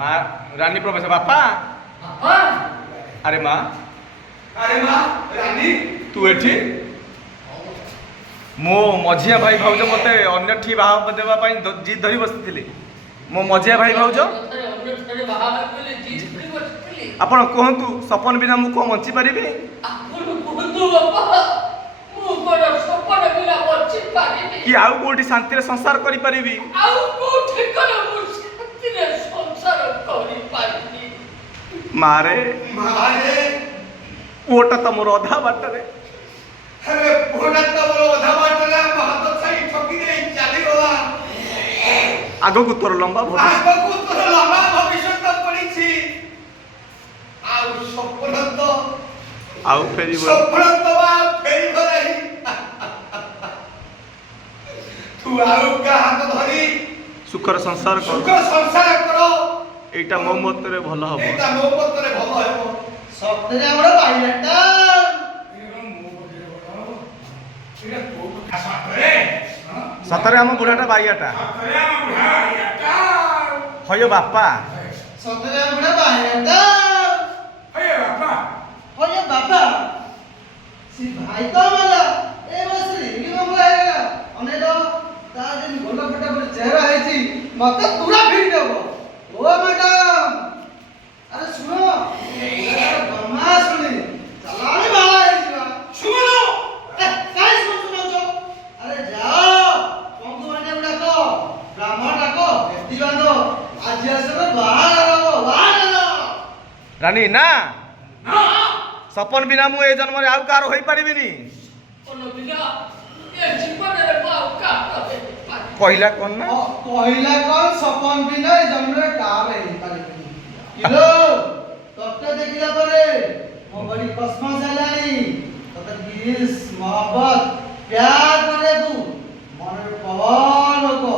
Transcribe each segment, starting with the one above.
মা রানী প্রবেশ বাপা আরে মা রানী তু এଠି মো মଝିଆ ଭାଇ ଭାଉଜ ମତେ ଅନ୍ୟଠି ବାହା ଦେବା ପାଇଁ ଜିଦ୍ ଧରି ବସିଥିଲେ। ମୋ ମଝିଆ ଭାଇ ଭାଉଜ ଆପଣ କୁହନ୍ତୁ ସପନ ବିନା ମୁଁ କଣ ବଞ୍ଚି ପାରିବି? କି ଆଉ କୋଉଠି ଶାନ୍ତିରେ ସଂସାର କରିପାରିବି? ମାରେ ପୁଅଟା ତ ମୋର ଅଧା ବାଟରେ ଆଗକୁ ତୋର ଲମ୍ବା ଭବିଷ୍ୟତ ଆଉ ଫେରିବ ସୁଖର ସଂସାର କର এইটা ମୋ ମତରେ ଭଲ ହବ। ସତରେ ଆମ ବୁଢାଟା ବାଇଆଟା ହୟ ବାପା मत पूरा भीड़ देव ओ मैडम अरे सुनो गमा सुनी चलाने वाला है जीवा सुनो काहे सुनो तो अरे जाओ बंधु माने डाको ब्राह्मण डाको बेटी बांधो आज आसबे बाहर रानी ना सपन बिना मु ए जन्म रे आउ कार होई परिबिनी पहिला कौन ना पहिला कौन सपन बिना जमरे कार है पारिबनी किलो तोते देखिला परे मो बड़ी कस्मस हलानी तोते गिरिस मोहब्बत प्यार करे तू मन पवन को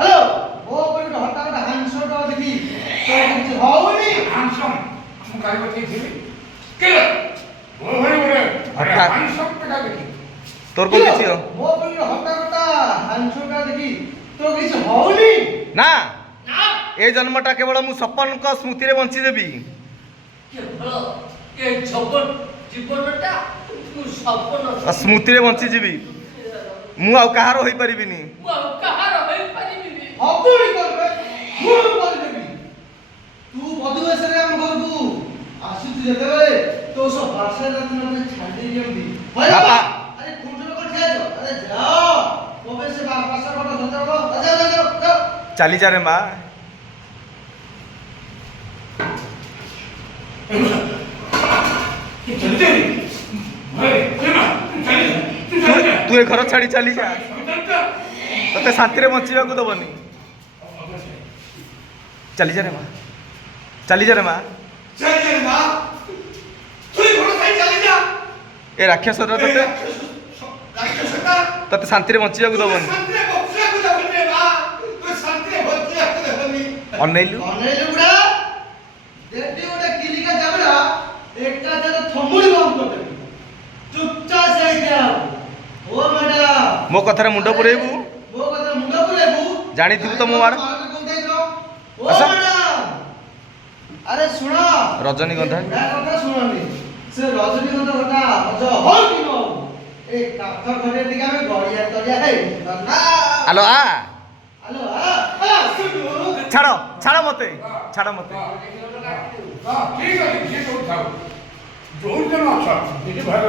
हेलो वो बड़ी हटा हटा हंसो तो देखी तो कुछ होउनी हंसम हम काई बती थी के वो बड़ी बड़े हंसम का देखी तोर को किछि हो वो बड़ी हटा हटा हंसो का देखी तो किछ होउनी ना ए जन्मटा केवल मु सपन को स्मृति रे बंची देबी केवल ए जीवनटा मु सपन स्मृति रे बंची जीवी मु आउ कहार होई परिबिनी मु आउ कहार होई परिबिनी हबुरी करबे मु कर देबी तू बदुवेश रे हम घर तू आसी तू जेतेबे तो सब भाषा रत्न में छाडी दियंदी बाबा अरे कुंडल को ठे दो अरे जाओ कोबे से भाषा को धंधा को जा चली जा रे माँ तू ए घर छाड़ी चली जा तते शांति रे बंचिबा को दबनी चली जा रे माँ चली जा रे माँ ए राक्षस तते शांति रे बंचिबा को दबनी अनैलु बुढ़ा देती उड़े किली का जबड़ा एकटा जरा थमुड़ी बंद कर देबी चुपचाप से क्या ओ मैडम मो कथरे मुंड पुरेबू वो कथा मुंडा पुरेबू जानी थी तो मो मार ओ अच्छा। मैडम अरे सुनो रजनीगंधा ना कथा सुनोनी से रजनीगंधा कथा मजा हो कि न एक काथा घरे दिगा में गड़िया तरिया है ना हेलो आ हेलो सुनो छाड़ मते ठीक है ठीक है जो जन अच्छा ये भाई